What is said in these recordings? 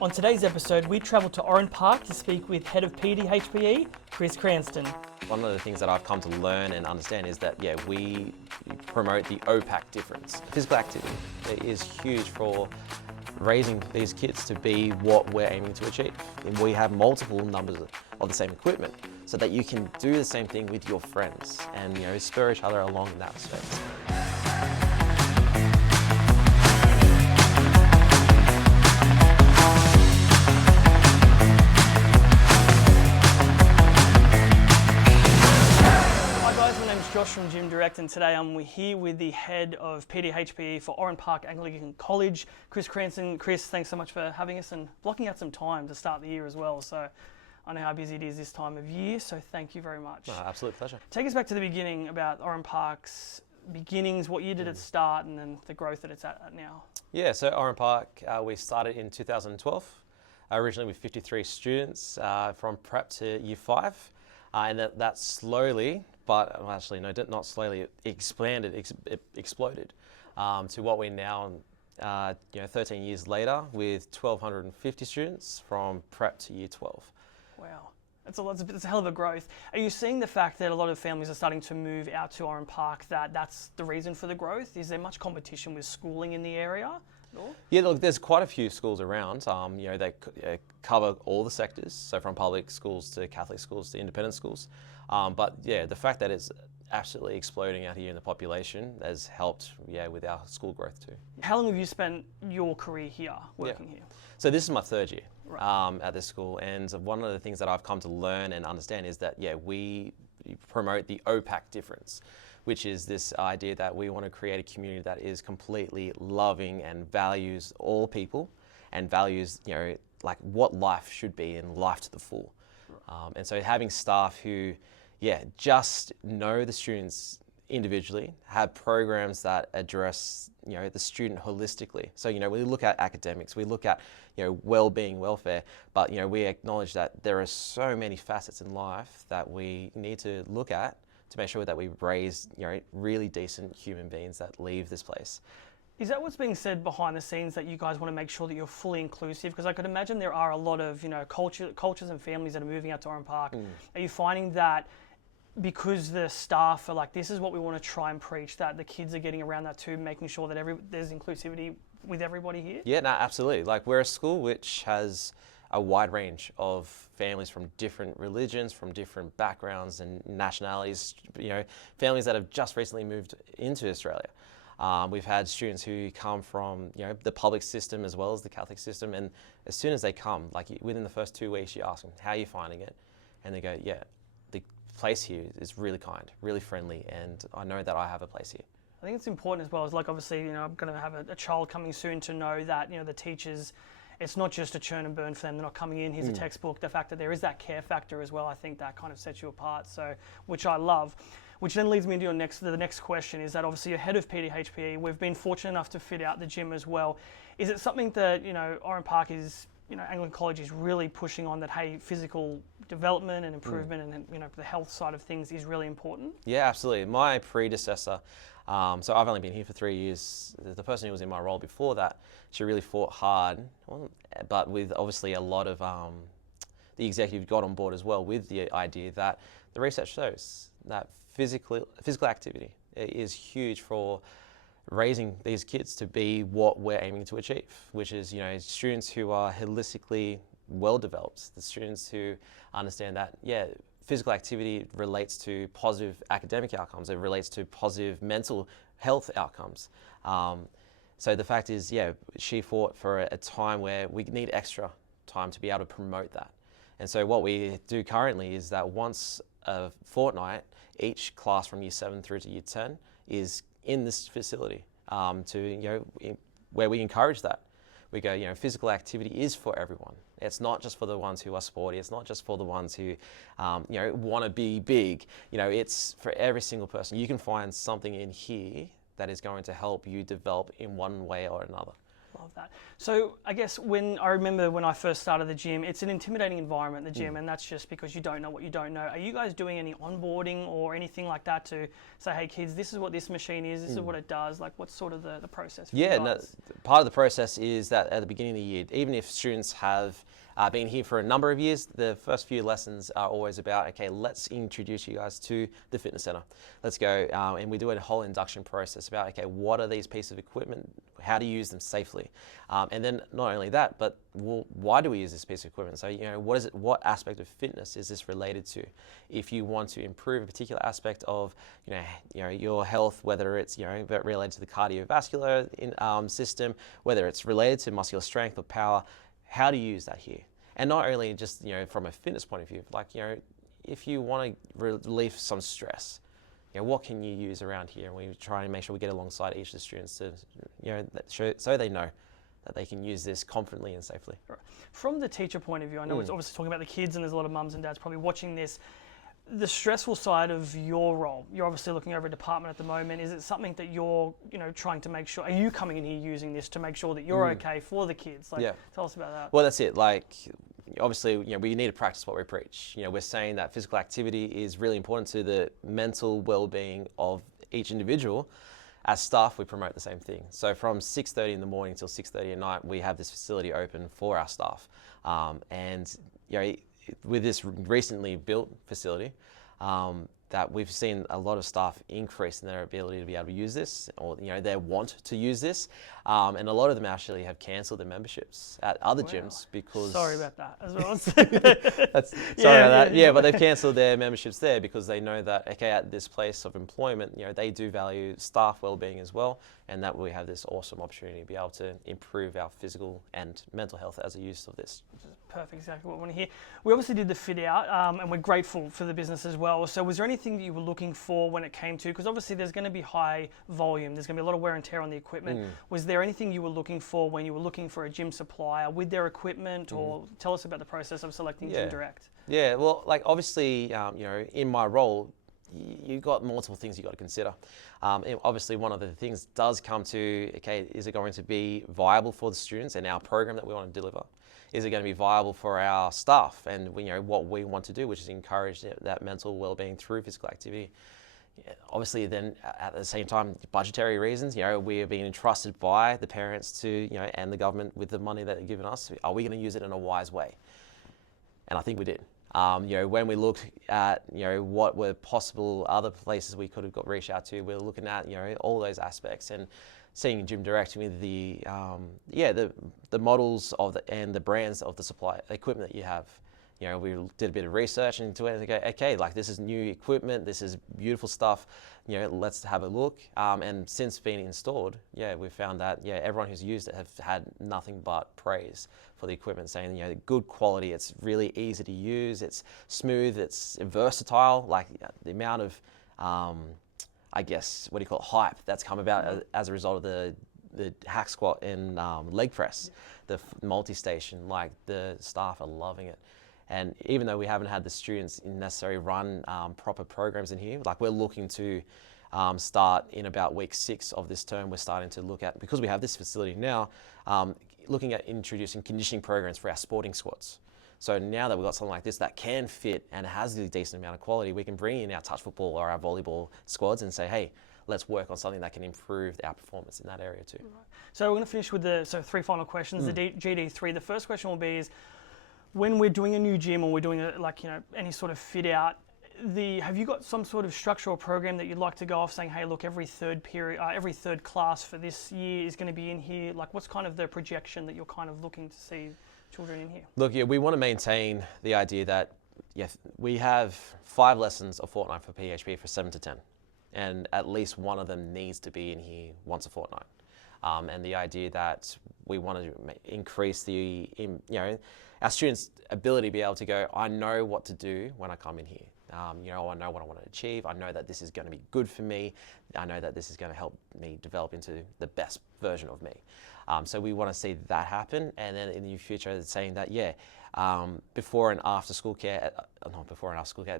On today's episode, we travel to Oran Park to speak with Head of PDHPE, Chris Cranston. One of the things that I've come to learn and understand is that, we promote the OPAC difference. Physical activity is huge for raising these kids to be what we're aiming to achieve. And we have multiple numbers of the same equipment so that you can do the same thing with your friends and, spur each other along in that respect. Josh from Gym Direct, and today I'm here with the head of PDHPE for Oran Park Anglican College, Chris Cranston. Chris, thanks so much for having us and blocking out some time to start the year as well. So I know how busy it is this time of year, so thank you very much. No, absolute pleasure. Take us back to the beginning about Oran Park's beginnings. What year did it start, and then the growth that it's at now? Yeah, so Oran Park, we started in 2012, originally with 53 students from prep to year 5, and that slowly, but actually, no, not slowly, it expanded, it exploded to what we're now, 13 years later with 1,250 students from prep to year 12. Wow, that's a hell of a growth. Are you seeing the fact that a lot of families are starting to move out to Oran Park, that's the reason for the growth? Is there much competition with schooling in the area? Yeah, look, there's quite a few schools around. They cover all the sectors, so from public schools to Catholic schools to independent schools. But yeah, the fact that it's absolutely exploding out here in the population has helped, with our school growth too. How long have you spent your career here, working here? So this is my third year Right. at this school, and one of the things that I've come to learn and understand is that, we promote the OPAC difference, which is this idea that we want to create a community that is completely loving and values all people and values, like what life should be and life to the full. And so having staff who, just know the students individually, have programs that address, the student holistically. So, we look at academics, we look at, well-being, welfare, but, we acknowledge that there are so many facets in life that we need to look at to make sure that we raise, really decent human beings that leave this place. Is that what's being said behind the scenes, that you guys want to make sure that you're fully inclusive? Because I could imagine there are a lot of, cultures and families that are moving out to Oran Park. Are you finding that because the staff are like, this is what we want to try and preach, that the kids are getting around that too, making sure that there's inclusivity with everybody here? Yeah, no, absolutely. Like, we're a school which has a wide range of families from different religions, from different backgrounds and nationalities, families that have just recently moved into Australia. We've had students who come from, the public system as well as the Catholic system, and as soon as they come, like within the first 2 weeks, you ask them, how are you finding it? And they go, the place here is really kind, really friendly, and I know that I have a place here. I think it's important as well, as like obviously, I'm going to have a child coming soon, to know that, the teachers, it's not just a churn and burn for them. They're not coming in, here's a textbook. The fact that there is that care factor as well, I think that kind of sets you apart, so, which I love. Which then leads me into the next question, is that obviously you're head of PDHPE. We've been fortunate enough to fit out the gym as well. Is it something that, Oran Park is, Anglican College is really pushing on, that, hey, physical development and improvement and, the health side of things is really important? Yeah, absolutely. My predecessor, so I've only been here for 3 years. The person who was in my role before that, she really fought hard, but with obviously a lot of the executive got on board as well with the idea that the research shows that physical activity is huge for raising these kids to be what we're aiming to achieve, which is, students who are holistically well developed, the students who understand that, physical activity relates to positive academic outcomes, it relates to positive mental health outcomes. So the fact is, she fought for a time where we need extra time to be able to promote that. And so what we do currently is that once a fortnight, each class from year 7 through to year 10 is in this facility where we encourage that. We go, physical activity is for everyone. It's not just for the ones who are sporty. It's not just for the ones who, want to be big. It's for every single person. You can find something in here that is going to help you develop in one way or another. Love that. So I guess I remember when I first started the gym, it's an intimidating environment, the gym, and that's just because you don't know what you don't know. Are you guys doing any onboarding or anything like that to say, hey kids, this is what this machine is, this is what it does? Like what's sort of the process for you Yeah, guys? no, part of the process is that at the beginning of the year, even if students have been here for a number of years, the first few lessons are always about, okay, let's introduce you guys to the fitness center. Let's go, and we do a whole induction process about, okay, what are these pieces of equipment? How to use them safely? And then not only that, but why do we use this piece of equipment? So, what is it? What aspect of fitness is this related to? If you want to improve a particular aspect of, your health, whether it's, related to the cardiovascular system, whether it's related to muscular strength or power, how to use that here. And not only just, from a fitness point of view, like, if you want to relieve some stress, what can you use around here? And we try and make sure we get alongside each of the students to, so they know that they can use this confidently and safely. From the teacher point of view, I know it's obviously talking about the kids and there's a lot of mums and dads probably watching this. The stressful side of your role, you're obviously looking over a department at the moment. Is it something that you're, trying to make sure, are you coming in here using this to make sure that you're okay for the kids? Like, tell us about that. Well, that's it. Like, obviously, we need to practice what we preach. We're saying that physical activity is really important to the mental well-being of each individual. As staff, we promote the same thing. So from 6:30 in the morning till 6:30 at night, we have this facility open for our staff. And, with this recently built facility, that we've seen a lot of staff increase in their ability to be able to use this, or their want to use this, and a lot of them actually have cancelled their memberships at other gyms because. Sorry about that as well. Sorry about that. Yeah, but they've cancelled their memberships there because they know that, okay, at this place of employment, they do value staff well-being as well, and that we have this awesome opportunity to be able to improve our physical and mental health as a use of this. Perfect, exactly what we want to hear. We obviously did the fit out, and we're grateful for the business as well. So was there anything that you were looking for when it came to, because obviously there's going to be high volume, there's going to be a lot of wear and tear on the equipment. Was there anything you were looking for when you were looking for a gym supplier with their equipment, or tell us about the process of selecting Gym Direct? Yeah, well, like obviously, in my role, you've got multiple things you've got to consider. Obviously, one of the things does come to, okay, is it going to be viable for the students and our program that we want to deliver? Is it going to be viable for our staff and what we want to do, which is encourage that mental well-being through physical activity? Obviously, then at the same time, budgetary reasons, we are being entrusted by the parents to, and the government with the money that they've given us. Are we going to use it in a wise way? And I think we did. When we looked at, what were possible other places we could have reached out to, we were looking at, all those aspects and seeing Gym Direct with the models of and the brands of the supply equipment that you have. We did a bit of research into it and go, okay, like this is new equipment, this is beautiful stuff, let's have a look. And since being installed, we've found that, everyone who's used it have had nothing but praise for the equipment, saying, good quality, it's really easy to use, it's smooth, it's versatile, like the amount of, I guess, hype that's come about as a result of the hack squat and leg press, the multi-station, like the staff are loving it. And even though we haven't had the students necessarily run proper programs in here, like we're looking to start in about week 6 of this term, we're starting to look at, because we have this facility now, looking at introducing conditioning programs for our sporting squads. So now that we've got something like this that can fit and has a decent amount of quality, we can bring in our touch football or our volleyball squads and say, hey, let's work on something that can improve our performance in that area too. Right. So we're going to finish with the 3 final questions, the GD3. The first question will be is, when we're doing a new gym or we're doing any sort of fit out, have you got some sort of structure or program that you'd like to go off saying, hey, look, every third class for this year is going to be in here? Like, what's kind of the projection that you're kind of looking to see children in here? Look, we want to maintain the idea that we have 5 lessons a fortnight for PDHPE for 7 to 10, and at least one of them needs to be in here once a fortnight. And the idea that we want to increase our students' ability to be able to go, I know what to do when I come in here. I know what I want to achieve. I know that this is going to be good for me. I know that this is going to help me develop into the best version of me. So we want to see that happen. And then in the future, it's saying that, before and after school care,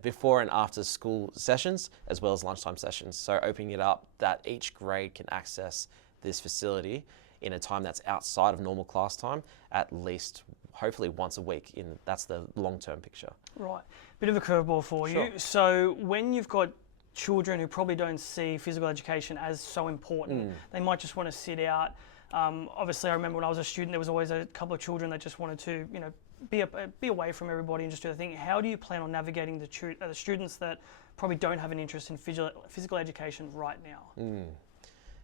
before and after school sessions, as well as lunchtime sessions. So opening it up that each grade can access this facility in a time that's outside of normal class time, at least hopefully once a week. That's the long-term picture. Right. Bit of a curveball for you. So when you've got children who probably don't see physical education as so important, they might just want to sit out. Obviously, I remember when I was a student, there was always a couple of children that just wanted to, be away from everybody and just do the thing. How do you plan on navigating the students that probably don't have an interest in physical education right now?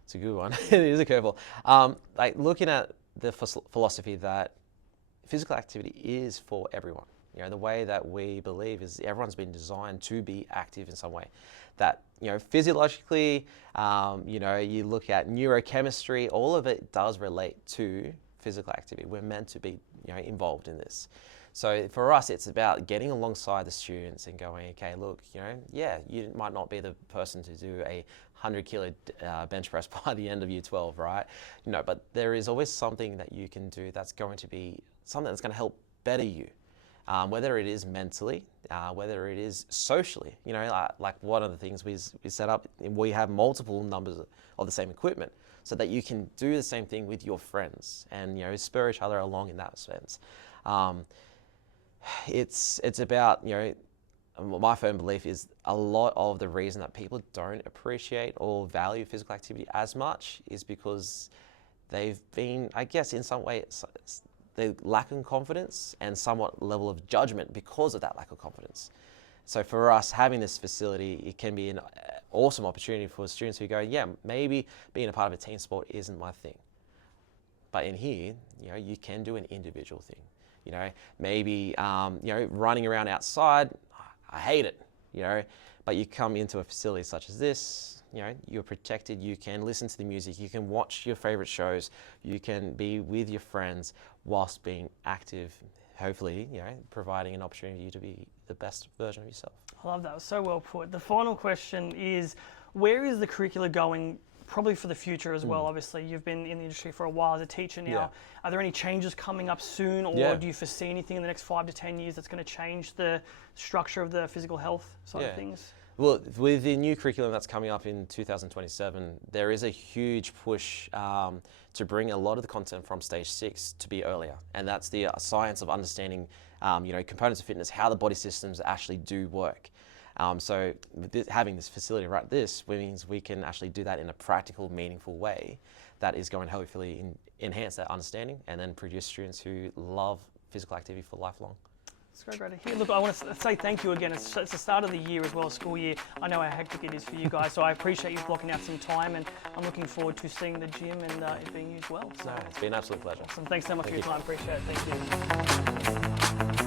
It's a good one. It is a curveball. Like looking at the philosophy that physical activity is for everyone. The way that we believe is everyone's been designed to be active in some way. That, physiologically, you look at neurochemistry, all of it does relate to physical activity. We're meant to be, involved in this. So for us, it's about getting alongside the students and going, okay, look, you might not be the person to do a 100-kilo bench press by the end of year 12, right? But there is always something that you can do that's going to be something that's going to help better you. Whether it is mentally, whether it is socially, like one of the things we set up, we have multiple numbers of the same equipment so that you can do the same thing with your friends and, spur each other along in that sense. It's about, my firm belief is a lot of the reason that people don't appreciate or value physical activity as much is because they've been, I guess, in some way, they lack in confidence and somewhat level of judgment because of that lack of confidence. So for us, having this facility, it can be an awesome opportunity for students who go, yeah, maybe being a part of a team sport isn't my thing. But in here, you can do an individual thing. Maybe, running around outside, I hate it, but you come into a facility such as this, you're protected, you can listen to the music, you can watch your favorite shows, you can be with your friends whilst being active, hopefully, providing an opportunity for you to be the best version of yourself. I love that, it was so well put. The final question is, where is the curricula going probably for the future as well? Obviously, you've been in the industry for a while as a teacher now. Yeah. Are there any changes coming up soon, or do you foresee anything in the next 5 to 10 years that's going to change the structure of the physical health side of things? Well, with the new curriculum that's coming up in 2027, there is a huge push to bring a lot of the content from stage 6 to be earlier. And that's the science of understanding, components of fitness, how the body systems actually do work. So having this facility right means we can actually do that in a practical, meaningful way that is going to hopefully enhance that understanding and then produce students who love physical activity for lifelong. It's great to hear. Look, I want to say thank you again. It's the start of the year as well, school year. I know how hectic it is for you guys, so I appreciate you blocking out some time, and I'm looking forward to seeing the gym and it being used well. So it's been an absolute pleasure. Awesome. Thanks so much for your time. Appreciate it. Thank you.